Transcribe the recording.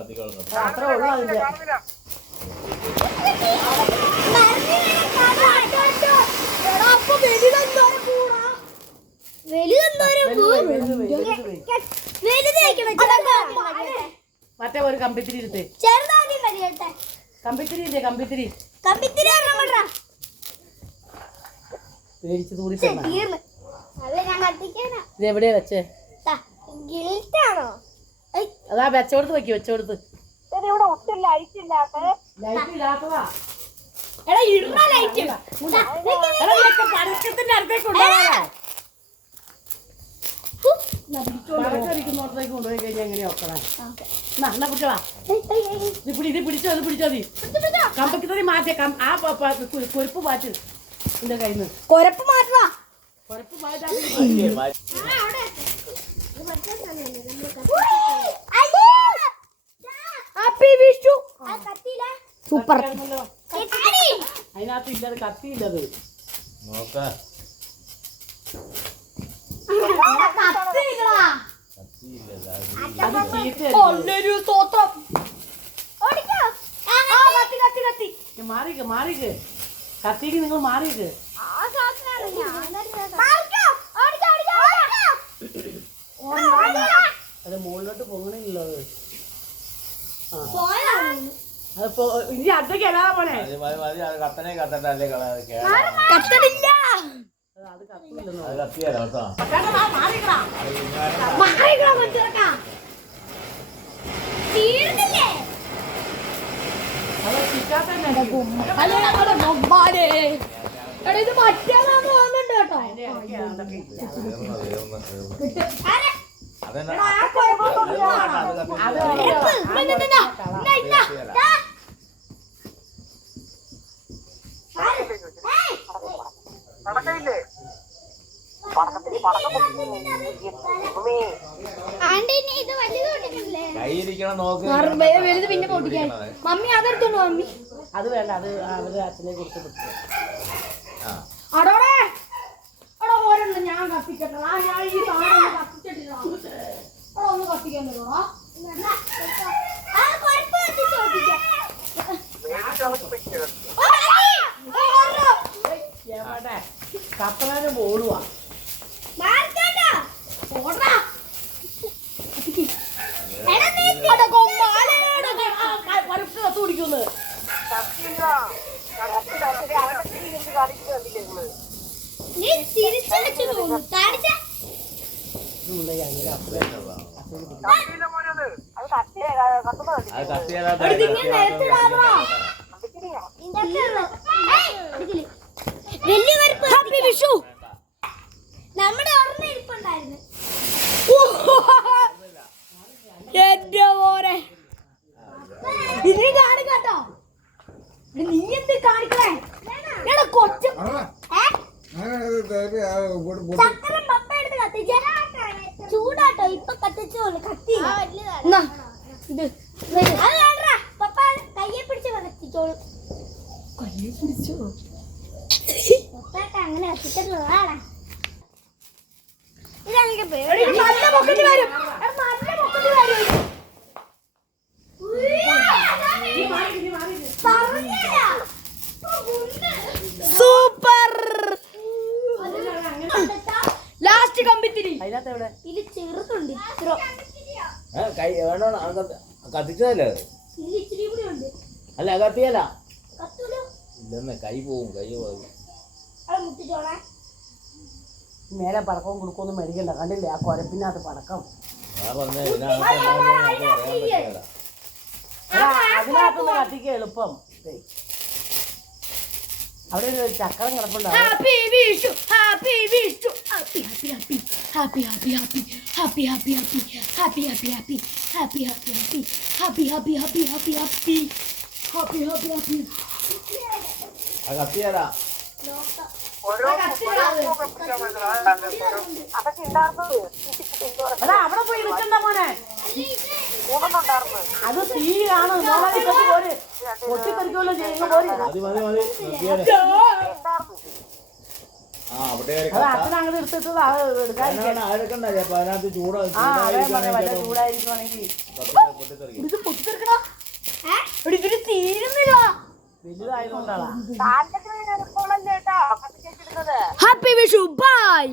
അത്ര ഉള്ളു അതിന്റെ. മറ്റേ ഒരു കമ്പിത്തിരി എടുത്ത് കമ്പിത്തിരി ഇല്ലേ കമ്പിത്തിരി പേടിച്ച് തൂടി ഇത് എവിടെയാ വെച്ചേ? അതാ വെച്ചോടുത്ത് വെക്കി വെച്ചോടുത്ത്. ലൈറ്റ് ഇല്ലാത്തതാ. പരസ്യത്തിന്റെ അടുത്തേക്ക് പടക്കരിക്കുന്നോട്ടത്തേക്ക് കൊണ്ടുപോയി കഴിഞ്ഞാൽ എങ്ങനെയാ നോക്കണം? എന്നാ പിടിച്ചോളാ. ഇത് പിടിച്ചോ അത് പിടിച്ചോ മതി. കമ്പക്കത്തറി മാറ്റേ ആ കൊരുപ്പ് മാറ്റ് എന്റെ കയ്യിൽ നിന്ന്. കൊരപ്പ് മാറ്റാ കൊരപ്പ് മാറ്റാ. സൂപ്പർ. അതിനകത്ത് ഇല്ലത് കത്തിയില്ലത് നോക്ക. മാറിക്ക് മാറിക്ക് കത്തിക്ക് നിങ്ങൾ മാറിക്ക്. അത് മുകളിലോട്ട് പൊങ്ങണില്ലല്ലോ അത്. അതിപ്പോ ഇനി അടുത്തേക്ക് എല്ലാ പോണേ. അത് ഇത് മറ്റേതാന്ന് തോന്നുന്നുണ്ട് കേട്ടോ. വലുത് പിന്നെ പൊട്ടിക്കാൻ മമ്മി അതെടുത്തോണ്ട് മമ്മി. അത് വേണ്ട, അത് അവര് അച്ഛനെ കൊടുത്ത് അടോടെ അവിടെ ഓരോന്ന് ഞാൻ കത്തിക്കട്ടെ. ഞാൻ ഈ സാധനം കത്തിച്ചിട്ടില്ല. അവിടെ ഒന്ന് കത്തിക്കാൻ തരുമോ? കത്തനാന് ഓടുവാ കത്ത് കുടിക്കുന്നു. നമ്മുടെ ഓർമ്മ ഇരിപ്പുണ്ടായിരുന്നു. എന്റെ മോനെ ഇനി കാണിക്കാട്ടോ. നീ എന്ത് കാണിക്കണേ? കൊച്ചു ചക്കരം പപ്പ എടുത്ത് കത്തിച്ച ചൂടാട്ടോ. ഇപ്പൊ കത്തിച്ചോളൂ കത്തി. ഇത് പപ്പ കയ്യെ പിടിച്ച് കത്തിച്ചോളൂ. കയ്യെ പിടിച്ചോ പപ്പ അങ്ങനെ കത്തിച്ചിട്ടുള്ളതാണ്. ഇതെനിക്ക് നല്ല പൊക്കത്തിൽ വരും. നല്ല പൊക്കത്തിൽ വരും. സൂപ്പർ ലാസ്റ്റ് കമ്പിത്തിരി. ഇത് ചെറുതുണ്ട്. കത്തിച്ചതല്ലേ അല്ല കത്തിയല്ല ഇല്ലെന്നേ. കൈ പോവും കൈ പോകും. മേലെ പടക്കവും കൊടുക്കൊന്നും മേടിക്കണ്ട. കണ്ടില്ലേ ആ കൊരപ്പിനകത്ത് പടക്കം. അതിനകത്തൊന്ന് കത്തിക്ക എളുപ്പം. അവിടെ ഒരു ചക്രം കിടപ്പുണ്ടാവും. കത്തിയാലാ അവിടെ പോയി നിൽക്കണ്ട മോനെ. അത് തീ ആണ്. പൊട്ടിത്തെറിക്കുമല്ലോ ചെയ്യുന്ന പോലെ. ആ അവിടെ അത് അച്ഛൻ അങ്ങോട്ട് എടുത്തിട്ട് എടുക്കാതിരിക്കാൻ. എടുക്കണ്ട ചിലപ്പോ അതിനകത്ത് ആ അതേ പറയാം, വല്ല ചൂടായിരിക്കുവാണെങ്കിൽ പൊട്ടിത്തെറിക്കും. ഇത് പൊട്ടിത്തെറിക്കണോ? ഇതിന് തീരുന്നില്ല, വലുതായതുകൊണ്ടാണ്. Happy Vishu by.